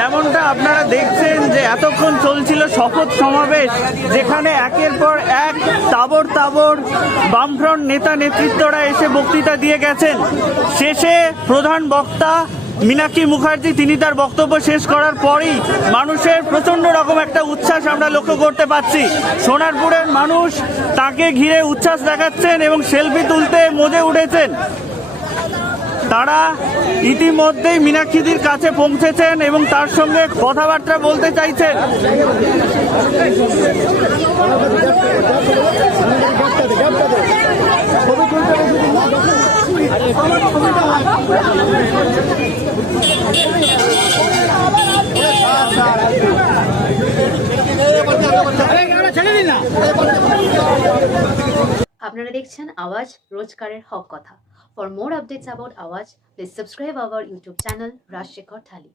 যেমনটা আপনারা দেখছেন যে এতক্ষণ চলছিল শপথ সমাবেশ, যেখানে একের পর এক তাবড় তাবড় বামফ্রন্ট নেতা নেতৃত্বরা এসে বক্তৃতা দিয়ে গেছেন। শেষে প্রধান বক্তা মীনাক্ষী মুখার্জি তিনি তার বক্তব্য শেষ করার পরই মানুষের প্রচণ্ড রকম একটা উচ্ছ্বাস আমরা লক্ষ্য করতে পাচ্ছি। সোনারপুরের মানুষ তাকে ঘিরে উচ্ছ্বাস দেখাচ্ছেন এবং সেলফি তুলতে মজে উঠেছেন। তারা ইতিমধ্যেই মীনাক্ষীদির কাছে পৌঁছেছেন এবং তার সঙ্গে কথাবার্তা বলতে চাইছেন। আপনারা দেখছেন আওয়াজ, রোজকারের হক কথা। For more updates about Awaz, please subscribe our YouTube channel Rajshekhar Thali.